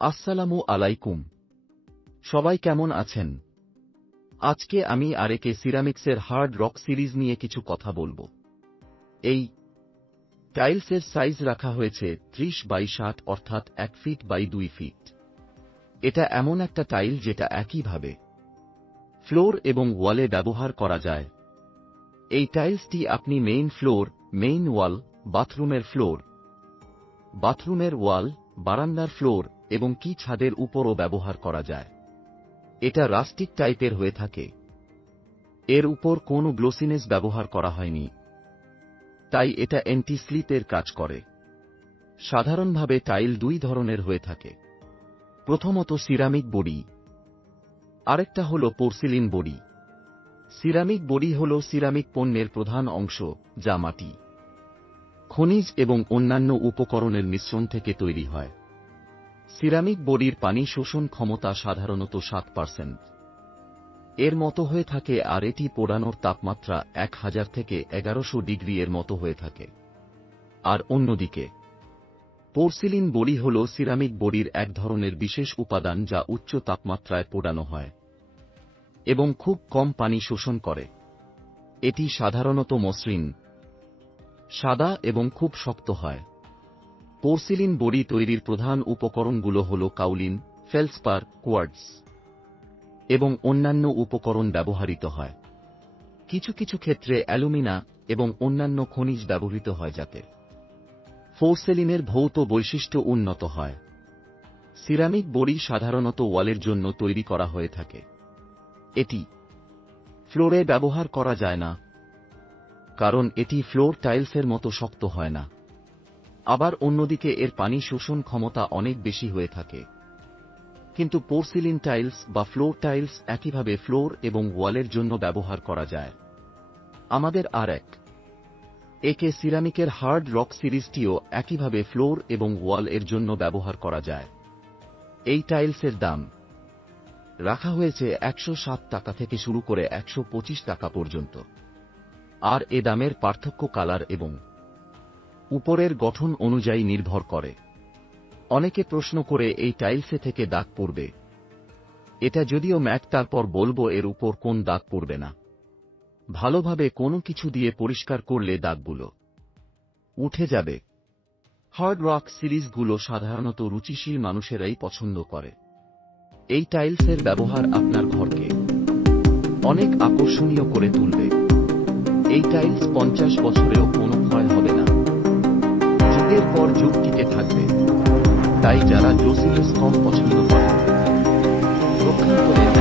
আসসালামু আলাইকুম। সবাই কেমন আছেন? আজকে আমি আরেকে সিরামিক্সের হার্ড রক সিরিজ নিয়ে কিছু কথা বলব। এই টাইলসের সাইজ রাখা হয়েছে ত্রিশ বাই ষাট অর্থাৎ এক ফিট বাই দুই ফিট। এটা এমন একটা টাইল যেটা একইভাবে ফ্লোর এবং ওয়ালে ব্যবহার করা যায়। এই টাইলসটি আপনি মেইন ফ্লোর, মেইন ওয়াল, বাথরুমের ফ্লোর, বাথরুমের ওয়াল, বারান্দার ফ্লোর এবং কি ছাদের উপরও ব্যবহার করা যায়। এটা রাস্টিক টাইপের হয়ে থাকে। এর উপর কোনো গ্লোসিনেস ব্যবহার করা হয়নি। তাই এটা অ্যান্টি স্লিপের কাজ করে। সাধারণভাবে টাইল দুই ধরনের হয়ে থাকে। প্রথমত সিরামিক বডি। আরেকটা হল পোর্সিলিন বডি। সিরামিক বডি হল সিরামিক পণ্যের প্রধান অংশ, যা মাটি। খনিজ এবং অন্যান্য উপকরণের মিশ্রণ থেকে তৈরি হয়। সিরামিক বডির পানি শোষণ ক্ষমতা সাধারণত সাত পার্সেন্ট। এর মতো হয়ে থাকে আর এটি পোড়ানোর তাপমাত্রা এক হাজার থেকে এগারোশো ডিগ্রি এর মতো হয়ে থাকে। আর অন্যদিকে, পোর্সিলিন বড়ি হল সিরামিক বডির এক ধরনের বিশেষ উপাদান যা উচ্চ তাপমাত্রায় পোড়ানো হয় এবং খুব কম পানি শোষণ করে। এটি সাধারণত মসৃণ, সাদা এবং খুব শক্ত হয়। পোর্সিলিন বড়ি তৈরির প্রধান উপকরণগুলো হল কাউলিন, ফেলসপার কোয়ার্ডস এবং অন্যান্য উপকরণ ব্যবহৃত হয়। কিছু কিছু ক্ষেত্রে অ্যালুমিনা এবং অন্যান্য খনিজ ব্যবহৃত হয় যাতে ফোরসেলিনের ভৌত বৈশিষ্ট্য উন্নত হয়। সিরামিক বড়ি সাধারণত ওয়ালের জন্য তৈরি করা হয়ে থাকে। এটি ফ্লোরে ব্যবহার করা যায় না, কারণ এটি ফ্লোর টাইলসের মতো শক্ত হয় না। আবার অন্যদিকে এর পানি শোষণ ক্ষমতা অনেক বেশি হয়ে থাকে। কিন্তু পোর্সিলিন টাইলস বা ফ্লোর টাইলস একইভাবে ফ্লোর এবং ওয়ালের জন্য ব্যবহার করা যায়। আমাদের আর এক। একে সিরামিকের হার্ড রক সিরিজটিও একইভাবে ফ্লোর এবং ওয়াল এর জন্য ব্যবহার করা যায়। এই টাইলসের দাম। রাখা হয়েছে একশো সাত টাকা থেকে শুরু করে একশো পঁচিশ টাকা পর্যন্ত। আর এ দামের পার্থক্য কালার এবং উপরের গঠন অনুযায়ী নির্ভর করে। অনেকে প্রশ্ন করে এই টাইলসে থেকে দাগ পড়বে। এটা যদিও ম্যাট তারপর বলব এর উপর কোন দাগ পড়বে না। ভালোভাবে কোনো কিছু দিয়ে পরিষ্কার করলে দাগগুলো উঠে যাবে। হার্ড রক সিরিজগুলো সাধারণত রুচিশীল মানুষেরাই পছন্দ করে। এই টাইলসের ব্যবহার আপনার ঘরকে অনেক আকর্ষণীয় করে তুলবে। এই টাইলস পঞ্চাশ বছরেও কোনো ক্ষয় তাই যারা জোসিলিয়াস কম পছন্দ করেন দক্ষিণ কোরিয়াতে